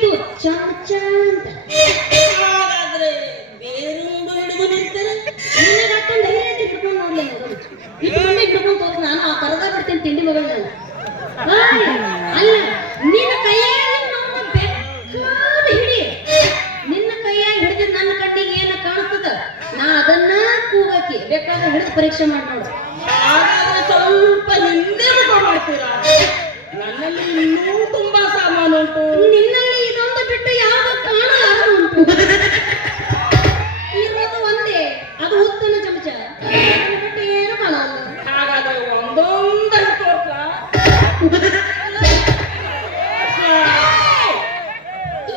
ಹೆಸರಿತ್ತು ಚಮಚ ಅಂತ. ಹಾಗಾದ್ರೆ ಬೇರೆ ಹಿಡಿದು ನಿಂತಾರೆ ನಿನಗೆ ಅಷ್ಟೊಂದು ಧೈರ್ಯ ಐತಿ ಹಿಡ್ಕೊಂಡು ನೋಡ್ಲಿ ನಾನು ಇಟ್ಕೊಂಡೆ ಹಿಡ್ಕೊಂಡು ತೋರ್ಸ್ ನಾನು ಆ ಕರೆದ ಬಿಡ್ತೀನಿ ತಿಂಡಿ ಮಗಳು ನಾನು. ಅಲ್ಲ ನಿನ್ನ ಕೈಯಾಗಿ ನಮ್ಮ ಬೆಕ್ಕಾದ ಹಿಡಿ ನಿನ್ನ ಕೈಯಾಗಿ ಹಿಡಿದ ನನ್ನ ಕಣ್ಣಿಗೆ ಏನ ಕಾಣಿಸ್ತದ ನಾ ಅದನ್ನ ಕೂಗಾಕಿ ಬೇಕಾದ್ರೆ ಹಿಡಿದು ಪರೀಕ್ಷೆ ಮಾಡಿ ನೋಡು. ಹಾಗಾದ್ರೆ ಸ್ವಲ್ಪ ಹಿಂದೆ ಮಾಡ್ತೀರಾ? ನನ್ನಲ್ಲಿ ಇನ್ನೂ ತುಂಬಾ ಸಾಮಾನು ಉಂಟು. ನಿನ್ನಲ್ಲಿ ಇದೊಂದು ಬಿಟ್ಟು ಯಾವ ಕಾಣಲಾರ ಉಂಟು. ಇರೋದು ಒಂದೇ ಅದು ಉತ್ತನ ಚಮಚ ಬಿಟ್ಟು ಏನು ಕಾಣಲ್ಲ. ಹಾಗಾದ್ರೆ ಒಂದೊಂದನ್ನು ತೋರ್ಸ.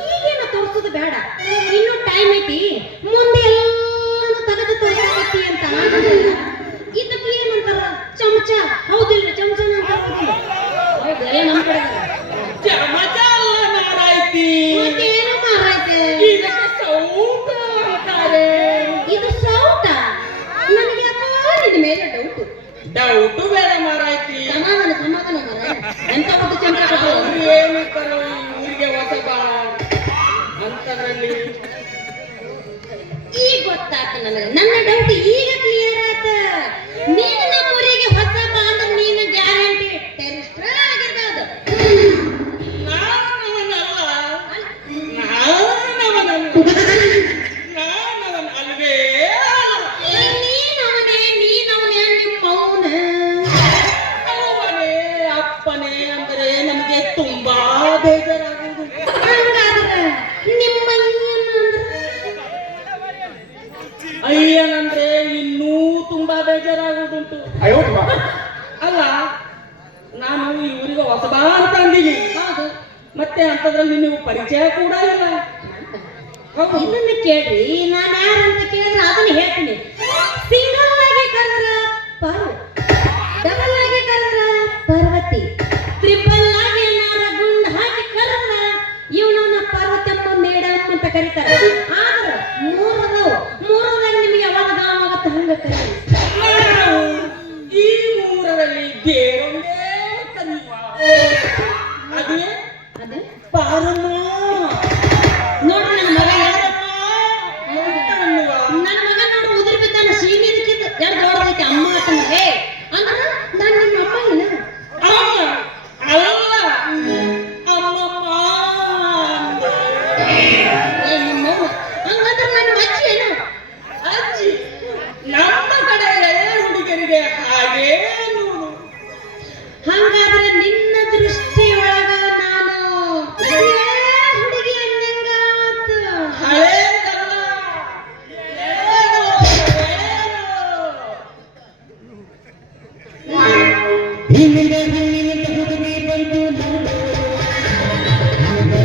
ಈಗೇನು ತೋರಿಸೋದು ಬೇಡ ಇನ್ನೂ ಟೈಮ್ ಐತಿ ಮುಂದೆ ಎಲ್ಲ ತೆಗೆದು ತೋರಿಸತಿ ಅಂತ ಇದಕ್ಕೆ ಏನಂತಾರ ಚಮಚ ಹೌದಿಲ್ಲ ಚಮಚನ ಅಂತ ಹೌದೆಲ್ಲ ನಮ್ಮ ಕಡೆ ಚಮಚ ಅಲ್ಲ ಮಾರಾಯ್ತಿ, ಮತ್ತೇನು ಮಾರೈತೆ ಇದಕ್ಕೆ ಸೌಟ ಅಂತಾರೆ. ಇದು ಸೌಟ ನನಗೆ ಯಾಕೋ ನಿನ್ನ ಮೇಲೆ ಡೌಟು. ಡೌಟು ಬೇಡ ಮಾರಾಯ್ತಿ. ಸಮಾಧಾನ ಸಮಾಧಾನ ಮರ ಎಂತ ಒಂದು ಚಮಚ ಅವ್ರು ಏನಿರ್ತಾರೋ ಈ ಊರಿಗೆ ಹೊಸ ಬಾಳ ಅಂತದ್ರಲ್ಲಿ ಈಗ ಗೊತ್ತಾಯ್ತು ನನಗೆ ನನ್ನ ಡೌಟ್ ಈಗ ಕ್ಲಿಯರ್ ಆತ. ನೀನು ನಮ್ಮ ಊರಿಗೆ ಹೊಸ ಬಾ ಅಂದ್ರೆ ನೀನು ಗ್ಯಾರಂಟಿ ಟೆರಿಸ್ಟ್ರ ಆಗಿರ್ಬೋದು. ನಾನವನ ಅಲ್ವೇ ನೀನವನೇ ನಿಮ್ಮವನ ಅವನೇ ಅಪ್ಪನೇ ಅಂದ್ರೆ ನಮಗೆ ತುಂಬಾ ಬೇಜಾರಾಗುವುದು. ಹಂಗಾದ್ರೆ ನಿಮ್ಮ ಅಯ್ಯನಂದ್ರೆ ಇನ್ನೂ ತುಂಬಾ ಬೇಜಾರಾಗುವುದುಂಟು. ಅಲ್ಲ ನಾನು ಈ ಊರಿಗೆ ಹೊಸಬಾ ಅಂತ ಅಂದಿನಿ. ಹೌದು ಮತ್ತೆ ಅಂತದ್ರಲ್ಲಿ ನೀವು ಪರಿಚಯ ಕೂಡ ಇಲ್ಲ. ಹೌದು. ಇದನ್ನ ಕೇಳ್ರಿ ನಾನು ಯಾರಂತ ಕೇಳಿದ್ರೆ ಅದನ್ನ ಹೇಳ್ತೀನಿ. ಸಿಂಗಲ್ ಆಗಿ ಕರೆದ್ರ ಪಾರು, ಡಬಲ್ ಆಗಿ ಕರೆದ್ರ ಪಾರ್ವತಿ, ಟ್ರಿಪಲ್ ಆಗಿ ಏನಾರ ಗುಂಡ್ ಹಾಕಿ ಕರೆದ್ರ ಇವನವನ ಪಾರ್ವತಮ್ಮ ಮೇಡಮ್ ಅಂತ ಕರೀತಾರೆ. ಆಗ